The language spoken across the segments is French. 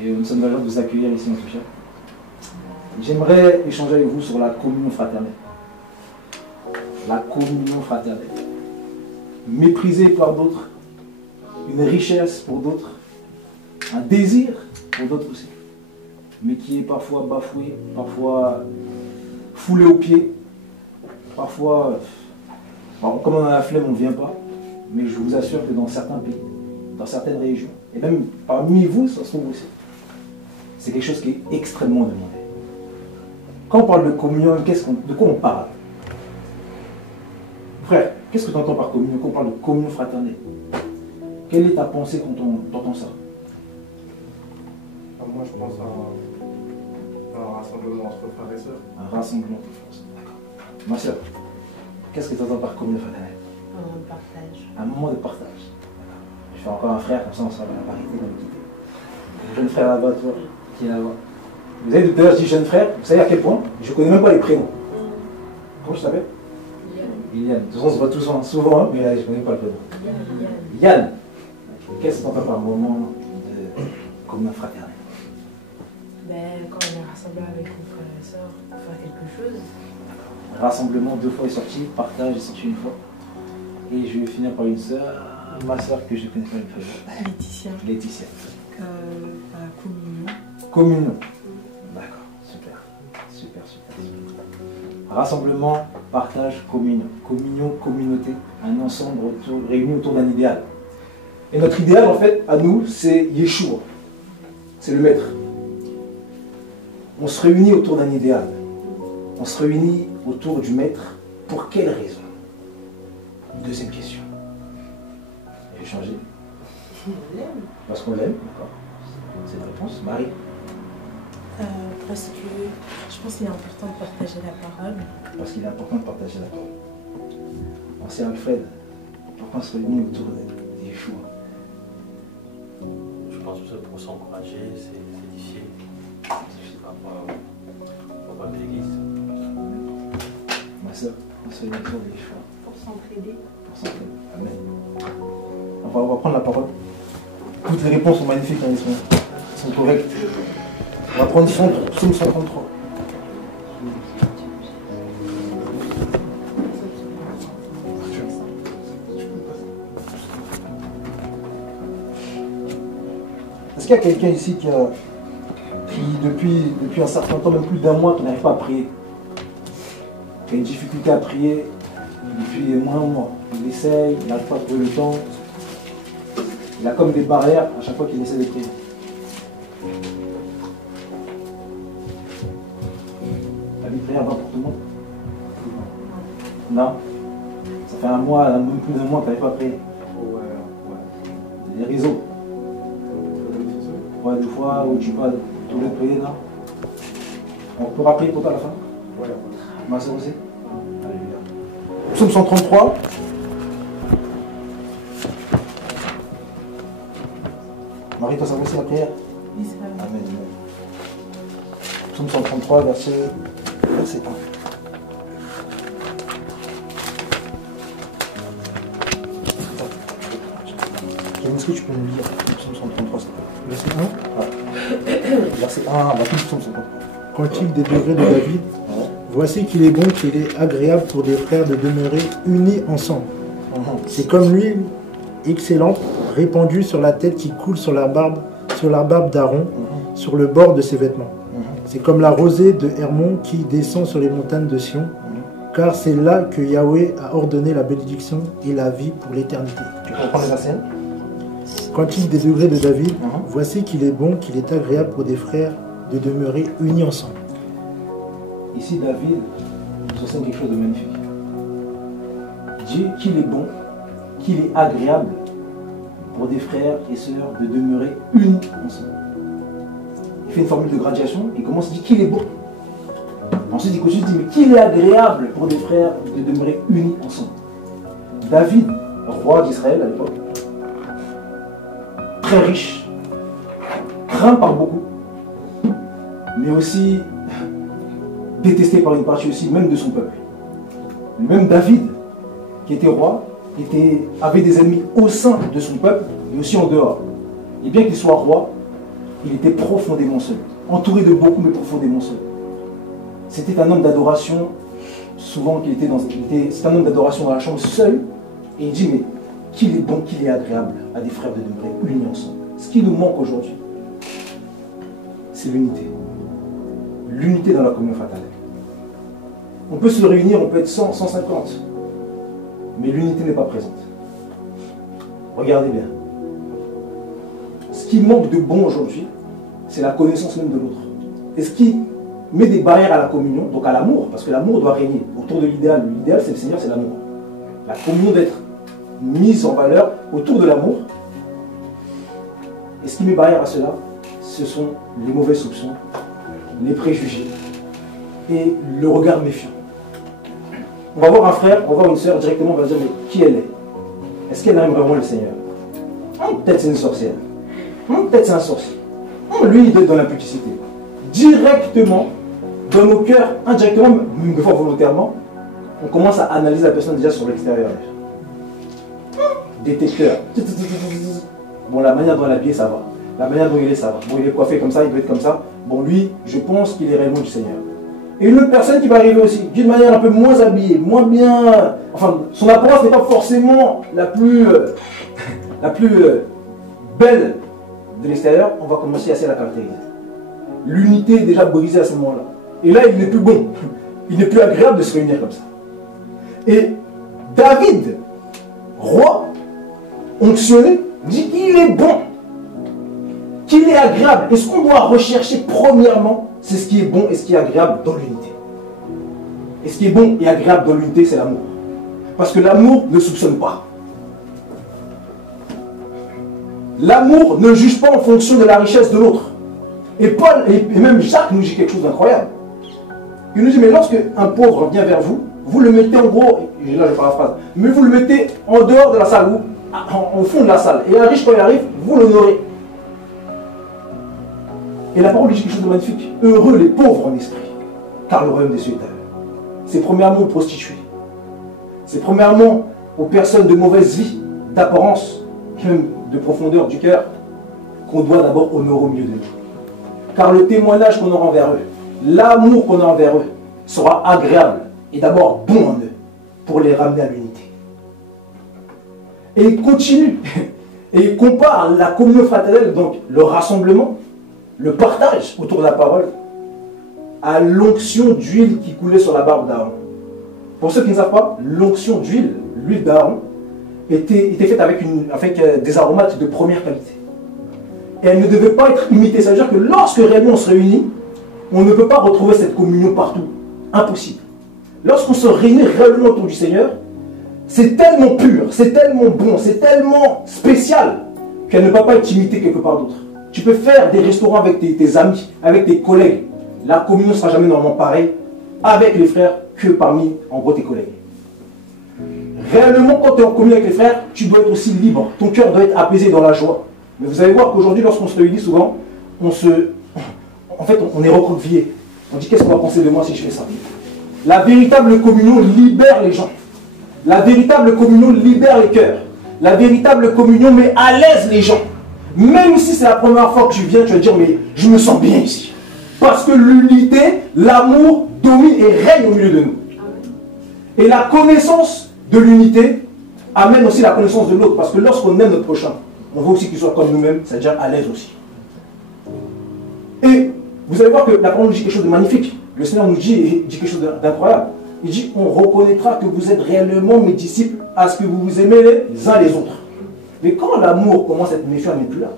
Et nous sommes heureux de vous accueillir ici en Toucha. J'aimerais échanger avec vous sur la communion fraternelle. La communion fraternelle. Méprisée par d'autres, une richesse pour d'autres, un désir pour d'autres aussi, mais qui est parfois bafoué, parfois foulé aux pieds, parfois, comme on a la flemme, on ne vient pas, mais je vous assure que dans certains pays, dans certaines régions, et même parmi vous, ça se trouve aussi, c'est quelque chose qui est extrêmement demandé. Quand on parle de communion, de quoi on parle? Frère, qu'est-ce que tu entends par communion? Quand on parle de communion fraternelle, quelle est ta pensée quand on entend ça? Moi, je pense à un rassemblement entre frères et sœurs. Un rassemblement entre frères et sœurs. D'accord. Ma soeur, qu'est-ce que tu entends par communion fraternelle? Un moment de partage. Un moment de partage. D'accord. Je fais encore un frère, comme ça on sera dans la parité, dans le jeune frère là-bas, toi, qui est là-bas. Vous avez tout à l'heure dit jeune frère, vous savez à quel point? Je ne connais même pas les prénoms. Comment je t'appelle? Yann. De toute façon, on se voit souvent, mais là, je ne connais pas le prénom. Yann. Qu'est-ce que tu entends par moment de communion fraternelle? Quand on est rassemblé avec nos frères et sœurs pour faire quelque chose. Rassemblement 2 fois est sorti, partage est sorti 1 fois. Et je vais finir par une sœur, ma sœur que je connais pas une fois. Laetitia. Laetitia. Communion. Communion. D'accord, super. Super. Rassemblement, partage, communion. Communion, communauté, un ensemble réuni autour d'un idéal. Et notre idéal, en fait, à nous, c'est Yeshua. C'est le maître. On se réunit autour d'un idéal. On se réunit autour du maître. Pour quelle raison? Deuxième question. J'ai changé. Parce qu'on l'aime, d'accord. C'est une réponse. Marie? Parce que je pense qu'il est important de partager la parole. Parce qu'il est important de partager la parole. Pensez à Alfred. Pourquoi on se réunit autour des Yeshua? Je pense que c'est pour s'encourager, s'édifier. Pour pas de l'église. Ma soeur, on se réunit autour des Yeshua. Pour s'entraider. Pour s'entraider. Amen. On va prendre la parole. Toutes les réponses sont magnifiques, hein, elles sont correctes. On va prendre Psaume 133. Est-ce qu'il y a quelqu'un ici qui depuis un certain temps, même plus d'1 mois, qui n'arrive pas à prier? Qui a une difficulté à prier depuis moins d'un mois? Il essaye, il n'arrive pas à trouver le temps. Il a comme des barrières à chaque fois qu'il essaie de prier. La vie de prière va pour tout le monde? Non? Ça fait 1 mois, même plus d'1 mois que tu n'arrives pas à prier. Les réseaux. Ouais, 2 fois où tu vas tous les prier, non? On peut rappeler pour toi à la fin? Ouais. Ma soeur aussi? Alléluia. Psaume 133. Marie, toi, ça va aussi la prière? Amen. Psaume 133, verset 1. Est-ce que tu peux nous lire le psaume 133, s'il te plaît? Verset 1? Verset 1, on va tout le psaume 133. Cantique des degrés de David. Voici qu'il est bon, qu'il est agréable pour des frères de demeurer unis ensemble. C'est comme l'huile excellente répandue sur la tête qui coule sur la barbe d'Aaron, sur le bord de ses vêtements. C'est comme la rosée de Hermon qui descend sur les montagnes de Sion, car c'est là que Yahweh a ordonné la bénédiction et la vie pour l'éternité. Tu comprends les versets? Cantique des degrés de David. Voici qu'il est bon, qu'il est agréable pour des frères de demeurer unis ensemble. Ici, David nous enseigne quelque chose de magnifique. Il dit qu'il est bon, qu'il est agréable pour des frères et sœurs de demeurer unis ensemble. Il fait une formule de graduation, il commence à dire qu'il est bon. Ensuite, il continue, il dit mais qu'il est agréable pour des frères de demeurer unis ensemble. David, roi d'Israël à l'époque, très riche, craint par beaucoup, mais aussi détesté par une partie aussi même de son peuple. Même David, qui était roi, avait des ennemis au sein de son peuple, mais aussi en dehors. Et bien qu'il soit roi, il était profondément seul. Entouré de beaucoup, mais profondément seul. C'était un homme d'adoration, souvent qu'il était dans... C'est un homme d'adoration dans la chambre seul, et il dit, mais qu'il est bon, qu'il est agréable à des frères de demeurer unis ensemble. Ce qui nous manque aujourd'hui, c'est l'unité. L'unité dans la communion fraternelle. On peut se réunir, on peut être 100, 150, mais l'unité n'est pas présente. Regardez bien. Ce qui manque de bon aujourd'hui, c'est la connaissance même de l'autre. Et ce qui met des barrières à la communion, donc à l'amour, parce que l'amour doit régner autour de l'idéal. L'idéal, c'est le Seigneur, c'est l'amour. La communion doit être mise en valeur autour de l'amour. Et ce qui met barrière à cela, ce sont les mauvais soupçons, les préjugés et le regard méfiant. On va voir un frère, on va voir une sœur, directement on va dire, mais qui elle est? Est-ce qu'elle aime vraiment le Seigneur? Peut-être c'est une sorcière. Peut-être c'est un sorcier. Lui, il doit être dans l'impudicité. Directement, dans nos cœurs, indirectement, même des fois volontairement, on commence à analyser la personne déjà sur l'extérieur. Détecteur. Bon, la manière dont elle est habillée, ça va. La manière dont il est, ça va. Bon, il est coiffé comme ça, il peut être comme ça. Bon, lui, je pense qu'il est réellement du Seigneur. Et une autre personne qui va arriver aussi, d'une manière un peu moins habillée, moins bien... Enfin, son apparence n'est pas forcément la plus belle de l'extérieur. On va commencer à essayer de la caractériser. L'unité est déjà brisée à ce moment-là. Et là, il n'est plus bon. Il n'est plus agréable de se réunir comme ça. Et David, roi, onctionné, dit qu'il est bon, qu'il est agréable. Et ce qu'on doit rechercher premièrement, c'est ce qui est bon et ce qui est agréable dans l'unité. Et ce qui est bon et agréable dans l'unité, c'est l'amour. Parce que l'amour ne soupçonne pas. L'amour ne juge pas en fonction de la richesse de l'autre. Et Paul, et même Jacques nous dit quelque chose d'incroyable. Il nous dit, mais lorsque un pauvre vient vers vous, vous le mettez en gros, et là je paraphrase, mais vous le mettez en dehors de la salle, au fond de la salle. Et un riche, quand il arrive, vous l'honorez. Et la parole dit quelque chose de magnifique. Heureux les pauvres en esprit, car le royaume des cieux est à eux. C'est premièrement aux prostituées. C'est premièrement aux personnes de mauvaise vie, d'apparence, même de profondeur du cœur, qu'on doit d'abord honorer au milieu de nous. Car le témoignage qu'on aura envers eux, l'amour qu'on a envers eux, sera agréable et d'abord bon en eux, pour les ramener à l'unité. Et il continue, et il compare la communion fraternelle, donc le rassemblement, le partage autour de la parole, à l'onction d'huile qui coulait sur la barbe d'Aaron. Pour ceux qui ne savent pas, l'onction d'huile, l'huile d'Aaron, était faite avec des aromates de première qualité. Et elle ne devait pas être imitée. Ça veut dire que lorsque réellement on se réunit, on ne peut pas retrouver cette communion partout. Impossible. Lorsqu'on se réunit réellement autour du Seigneur, c'est tellement pur, c'est tellement bon, c'est tellement spécial qu'elle ne peut pas être imitée quelque part d'autre. Tu peux faire des restaurants avec tes amis, avec tes collègues. La communion ne sera jamais normalement pareille avec les frères que parmi, en gros, tes collègues. Réellement, quand tu es en communion avec les frères, tu dois être aussi libre. Ton cœur doit être apaisé dans la joie. Mais vous allez voir qu'aujourd'hui, lorsqu'on se réunit souvent, on est recroquevillé. On dit, qu'est-ce qu'on va penser de moi si je fais ça? La véritable communion libère les gens. La véritable communion libère les cœurs. La véritable communion met à l'aise les gens. Même si c'est la première fois que tu viens, tu vas dire, mais je me sens bien ici. Parce que l'unité, l'amour domine et règne au milieu de nous. Et la connaissance de l'unité amène aussi la connaissance de l'autre. Parce que lorsqu'on aime notre prochain, on veut aussi qu'il soit comme nous-mêmes, c'est-à-dire à l'aise aussi. Et vous allez voir que la parole nous dit quelque chose de magnifique. Le Seigneur nous dit quelque chose d'incroyable. Il dit, on reconnaîtra que vous êtes réellement mes disciples à ce que vous vous aimez les uns les autres. Mais quand l'amour commence à être méfiant, elle n'est plus là.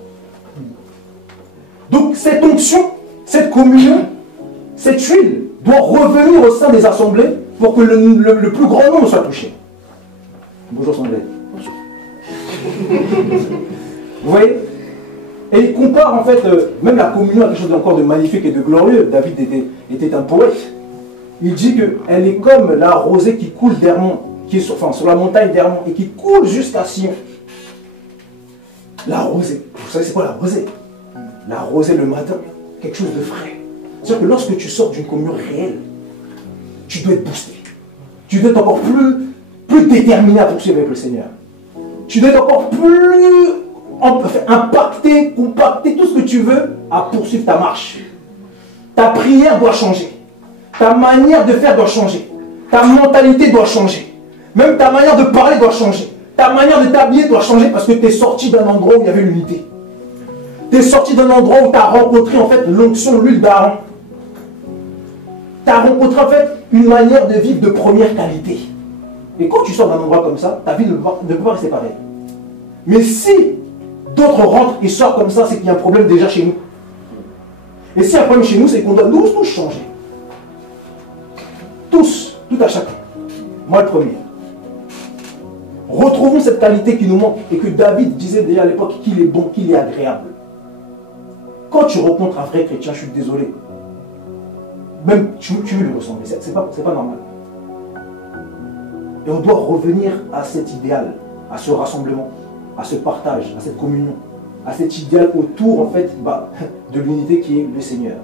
Donc cette onction, cette communion, cette huile doit revenir au sein des assemblées pour que le plus grand nombre soit touché. Bonjour Sanglais. Bonjour. Vous voyez? Et il compare en fait même la communion à quelque chose encore de magnifique et de glorieux. David était un poète. Il dit qu'elle est comme la rosée qui coule d'Hermon, qui est sur la montagne d'Hermon et qui coule jusqu'à Sion. La rosée. Vous savez c'est quoi la rosée? La rosée le matin, quelque chose de frais. C'est-à-dire que lorsque tu sors d'une communion réelle, tu dois être boosté. Tu dois être encore plus déterminé à poursuivre avec le Seigneur. Tu dois être encore plus impacter, compacter tout ce que tu veux à poursuivre ta marche. Ta prière doit changer. Ta manière de faire doit changer. Ta mentalité doit changer. Même ta manière de parler doit changer. Ta manière de t'habiller doit changer parce que tu es sorti d'un endroit où il y avait l'unité. Tu es sorti d'un endroit où tu as rencontré en fait l'onction, l'huile d'Aaron. Tu as rencontré en fait une manière de vivre de première qualité. Et quand tu sors d'un endroit comme ça, ta vie ne peut pas rester pareille. Mais si d'autres rentrent et sortent comme ça, c'est qu'il y a un problème déjà chez nous. Et s'il y a un problème chez nous, c'est qu'on doit nous tous changer. Tous, tout à chacun. Moi le premier. Retrouvons cette qualité qui nous manque et que David disait déjà à l'époque qu'il est bon, qu'il est agréable. Quand tu rencontres un vrai chrétien, je suis désolé. Même tu veux lui ressembler, c'est pas normal. Et on doit revenir à cet idéal, à ce rassemblement, à ce partage, à cette communion, à cet idéal autour en fait de l'unité qui est le Seigneur.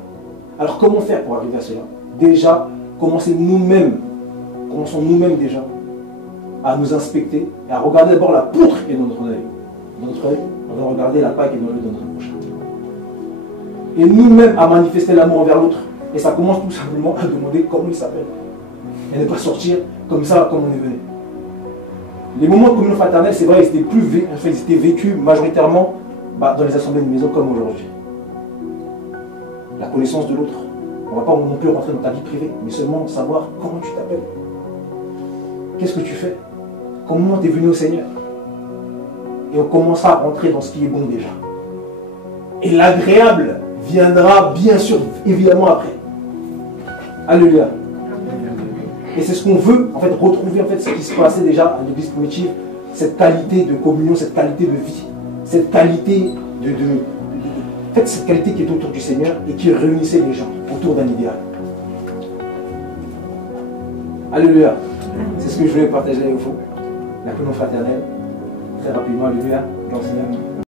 Alors comment faire pour arriver à cela? Déjà, commençons nous-mêmes déjà à nous inspecter et à regarder d'abord la poutre qui est dans notre œil. Dans notre œil, on va regarder la paille qui est dans l'œil de notre prochain. Et nous-mêmes à manifester l'amour envers l'autre. Et ça commence tout simplement à demander comment il s'appelle. Et ne pas sortir comme ça, comme on est venu. Les moments de communion fraternelle, c'est vrai, ils étaient vécus majoritairement dans les assemblées de maison comme aujourd'hui. La connaissance de l'autre. On ne va pas non plus rentrer dans ta vie privée, mais seulement savoir comment tu t'appelles. Qu'est-ce que tu fais? Comment tu es venu au Seigneur? Et on commencera à rentrer dans ce qui est bon déjà. Et l'agréable viendra bien sûr, évidemment après. Alléluia. Et c'est ce qu'on veut, en fait, retrouver en fait, ce qui se passait déjà à l'église primitive, cette qualité de communion, cette qualité de vie, cette qualité en fait, cette qualité qui est autour du Seigneur et qui réunissait les gens autour d'un idéal. Alléluia. C'est ce que je voulais partager avec vous. La communion fraternelle. Très rapidement, alléluia. Dans le Seigneur.